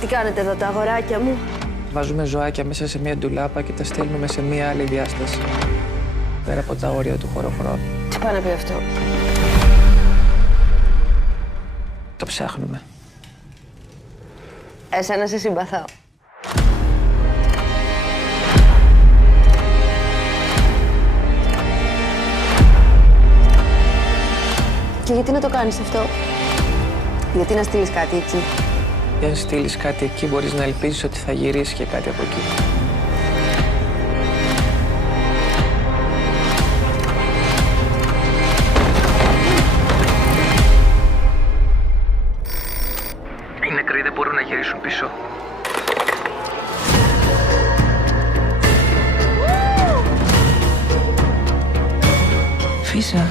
Τι κάνετε εδώ τα αγοράκια μου? Βάζουμε ζωάκια μέσα σε μία ντουλάπα και τα στέλνουμε σε μία άλλη διάσταση. Πέρα από τα όρια του χωροχρόνου. Τι πάει να πει αυτό? Το ψάχνουμε. Εσένα σε συμπαθάω. Και γιατί να το κάνεις αυτό? Γιατί να στείλεις κάτι εκεί? Και αν στείλεις κάτι εκεί, μπορείς να ελπίζεις ότι θα γυρίσει και κάτι από εκεί. Οι νεκροί δεν μπορούν να γυρίσουν πίσω. Φύσα.